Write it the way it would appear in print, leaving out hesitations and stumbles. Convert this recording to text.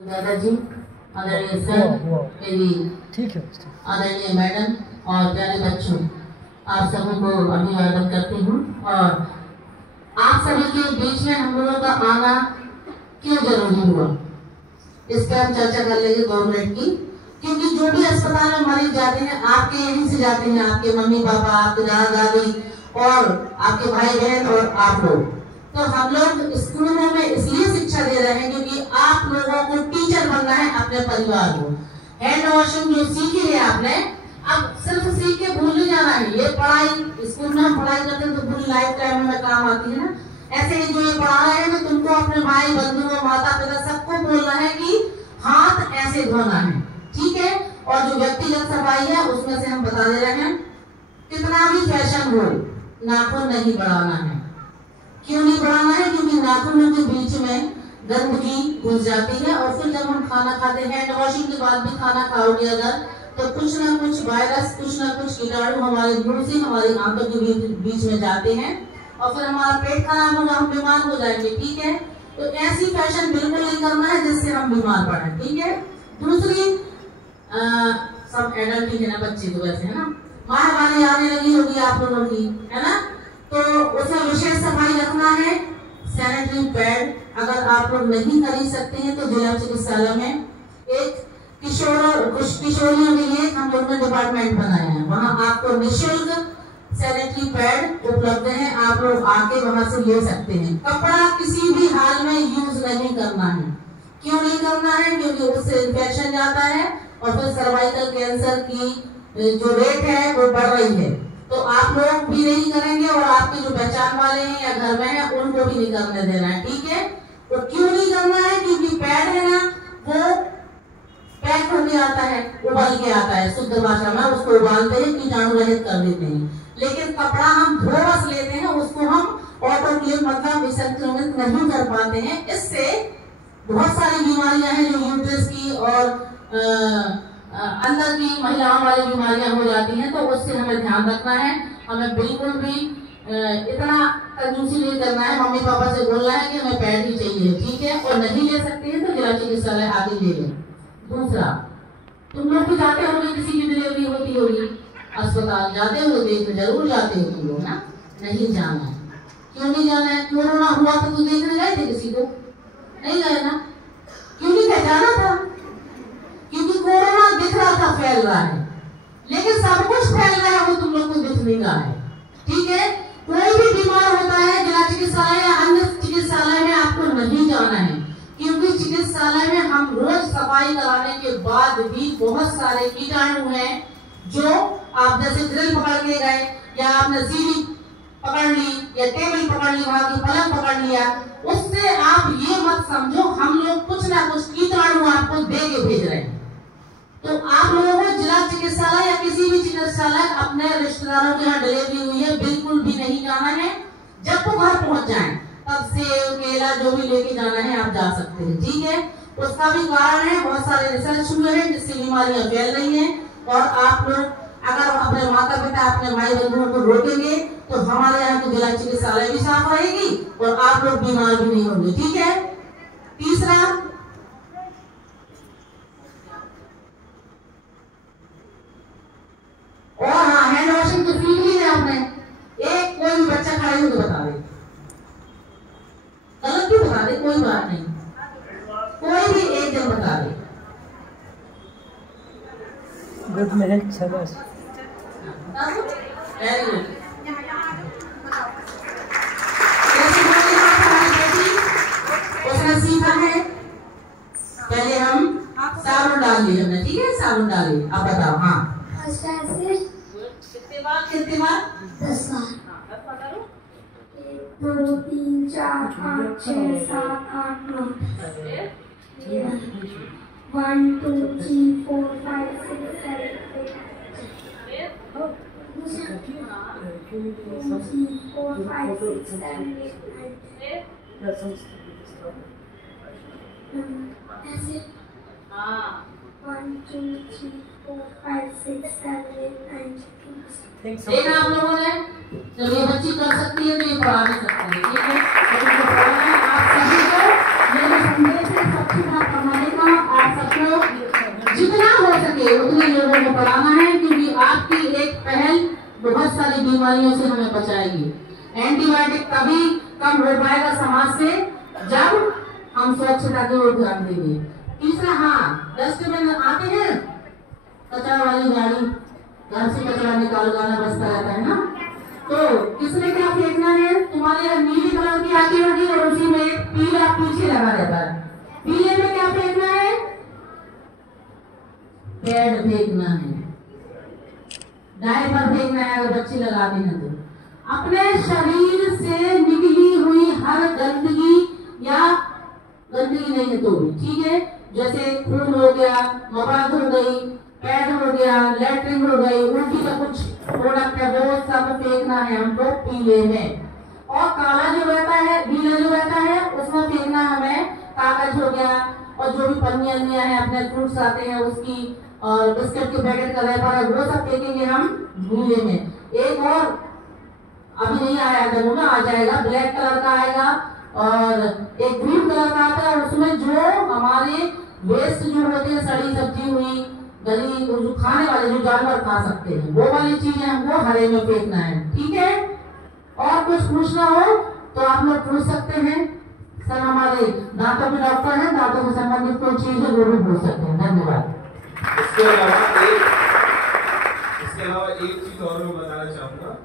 दादाजी, आदरणीय सर, मेरी आदरणीय मैडम और प्यारे बच्चों, आप सभी को अभिवादन करती हूँ। और आप सभी के बीच में हम लोगों का आना क्यों जरूरी हुआ, इस पर हम चर्चा कर लेंगे 2 मिनट की। क्योंकि जो भी अस्पताल में मरीज जाते हैं, आपके यहीं से जाते हैं, आपके मम्मी पापा, आपके दादा दादी और आपके भाई बहन और आप लोग। तो हम लोग स्कूलों में इसलिए शिक्षा दे रहे हैं क्योंकि आप लोगों को टीचर बनना है अपने परिवार को। हैंड वॉशिंग जो सीखी है आपने, अब सिर्फ सीख के भूल नहीं जाना है। ये पढ़ाई स्कूल में हम पढ़ाई करते हैं तो पूरी लाइफ टाइम में काम आती है ना। ऐसे ही जो ये पढ़ा रहे हैं तो तुमको अपने भाई बंधुओं माता पिता सबको बोलना है कि हाथ ऐसे धोना है, ठीक है। और जो व्यक्तिगत सफाई है उसमें से हम बता दे रहे हैं, कितना भी फैशन हो नाखून नहीं बढ़ाना है। क्यों नहीं बढ़ाना है? क्योंकि नाखूनों के बीच में गंदगी घुस जाती है और फिर जब हम खाना खाते हैं, हैंड वॉशिंग के बाद भी खाना खाओगे अगर, तो कुछ ना कुछ वायरस, कुछ ना कुछ कीटाणु हमारे मुंह से हमारी आंतों के बीच में जाते हैं और फिर हमारा पेट खराब होगा, हम बीमार हो जाएंगे, ठीक है। तो ऐसी फैशन बिल्कुल नहीं करना है जिससे हम बीमार पड़े, ठीक है। दूसरी सब एडल्ट ही है ना, बच्चे तो वैसे है ना, माहवारी आने लगी होगी आप लोगों की, है ना। तो उसमें विशेष सफाई रखना है। सैनिटरी पैड अगर आप लोग नहीं खरीद सकते हैं तो जिला चिकित्सालय में एक किशोरियों के लिए हम लोग ने डिपार्टमेंट बनाया है, वहाँ आपको निःशुल्क सैनिटरी पैड उपलब्ध है, आप लोग आके वहाँ से ले सकते हैं। कपड़ा किसी भी हाल में यूज नहीं करना है। क्यों नहीं करना है? क्योंकि उससे इन्फेक्शन जाता है और फिर सर्वाइकल कैंसर की जो रेट है वो बढ़ रही है। तो आप लोग भी नहीं करेंगे और आपके जो पहचान वाले हैं या घर में हैं उनको भी नहीं करने देना है, ठीक है। तो क्यों नहीं करना है? क्योंकि पैड है ना, वो पैक होके आता है, उबल के आता है, शुद्ध भाषा में उसको उबालते हैं, कीटाणु रहित कर देते हैं। लेकिन कपड़ा हम धो बस लेते हैं, उसको हम ऑटोक्लेव मतलब विसंक्रमित नहीं कर पाते हैं। इससे बहुत सारी बीमारियां हैं जो यूट्रस की और अंदर की महिलाओं वाली बीमारियां हो जाती हैं, तो उससे हमें ध्यान रखना है। हमें बिल्कुल भी इतना कंजूसी नहीं करना है। मम्मी पापा से बोलना है कि हमें पैड ही चाहिए, ठीक है। और नहीं ले सकते हैं तो जिला चिकित्सालय आगे ले लें। दूसरा, तुम लोग भी जाते होंगे, किसी की डिलीवरी होती होगी, अस्पताल जाते हो, देख जरूर जाते हो तुम लोग ना। नहीं जाना है। क्यों नहीं जाना है? कोरोना हुआ तो तू देखने गए थे किसी को? नहीं गए ना। क्योंकि पहचाना था, क्योंकि कोरोना दिख रहा था फैल रहा है, लेकिन सब कुछ फैल रहा है वो तुम लोग को दिख नहीं रहा है, ठीक है। कोई भी बीमार होता है जिला चिकित्सालय या अन्य चिकित्सालय में आपको नहीं जाना है, क्योंकि चिकित्सालय में हम रोज सफाई कराने के बाद भी बहुत सारे कीटाणु हैं जो आप जैसे ड्रिल पकड़ के गए या आपने सीढ़ी पकड़ ली या टेबल पकड़ ली, वहां की पलंग पकड़ लिया, उससे आप ये मत समझो हम लोग कुछ ना कुछ कीटाणु आपको दे के भेज रहे हैं। तो आप लोगों को जिला चिकित्सालय या किसी भी चिकित्सालय अपने रिश्तेदारों के यहाँ डिलीवरी हुई है बिल्कुल भी नहीं जाना है। जब वो घर पहुंच जाए तब सेब केला जो भी लेके जाना है आप जा सकते हैं, ठीक है। उसका भी कारण है, बहुत सारे रिसर्च हुए हैं जिससे बीमारियां फैल रही हैं। और आप लोग अगर अपने माता पिता अपने भाई बंधुओं को रोकेंगे तो हमारे यहाँ की जिला चिकित्सालय भी साफ रहेगी और आप लोग बीमार भी नहीं होंगे, ठीक है। तीसरा, और हाँ, हैंड वॉशिंग तो सीख ली है आपने। एक कोई भी बच्चा खड़े हो तो बता दे, गलत भी बता दे, कोई बात नहीं, कोई भी एक जन बता दे। गुड मिनट शाबाश, वेरी गुड। उसने सीखा है, पहले हम साबुन डाल लिए हमने, ठीक है, साबुन डालिए। अब बताओ। हाँ, कितने बार? 10 बार। 1 2 3 4 5 6 7 8 9 1 2 3 4 5 6 7 8 ऐसे 1 2 3 4 5 6 7 8 9 देखा आप लोगों ने, जब ये बच्ची कर सकती है तो ये पढ़ा भी सकती है, ठीक है। आप सभी को मेरे संदेश है, सबसे बात हमारे का सके उतने लोगों को पढ़ाना है, क्योंकि आपकी एक पहल बहुत सारी बीमारियों से हमें बचाएगी। एंटीबायोटिक तभी कम हो पाएगा समाज से जब हम स्वच्छता की ओर ध्यान देंगे। तीसरा, हाँ, डस्टबिन आते हैं, कचरा वाली गाड़ी, घर से कचरा निकाल गाना बजता रहता है ना, तो किसने क्या फेंकना है? तुम्हारे यहाँ नीली कलर की आती होगी और उसी में एक पीला पीछे लगा रहता है। पीले में क्या फेंकना है? पैड फेंकना है, डायपर फेंकना है अगर बच्चे लगाते हैं तो। अपने शरीर से निकली हुई हर गंदगी, या गंदगी नहीं है तो भी ठीक है, जैसे खून हो गया, मवाद हो गई, पैड हो गया, लैट्रिन हो गई, उल्टी का कुछ प्रोडक्ट है, वो सब फेंकना है हमको पीले में। और काला जो रहता है, गीला जो रहता है, उसमें फेंकना हमें कागज हो गया, और जो भी पन्नियां हैं, अपने फ्रूट्स आते हैं उसकी, और बिस्किट के पैकेट का रैपर है, वो सब फेंकेंगे हम गीले में। एक और अभी नहीं आया डेमो ना, आ जाएगा, ब्लैक कलर का आएगा और एक ग्रीन कलर का आता है, उसमें जो हमारे वेस्ट जो होते हैं, सड़ी सब्जी हुई, गली, जो खाने वाले जो जानवर खा सकते हैं, वो वाली चीजें हमको हरे में फेंकना है, ठीक है। और कुछ पूछना हो तो आप लोग पूछ सकते हैं, सर हमारे दांतों के डॉक्टर हैं, दांतों से संबंधित कोई चीज है वो भी पूछ सकते हैं। धन्यवाद। इसके अलावा एक चीज और मैं बताना चाहूंगा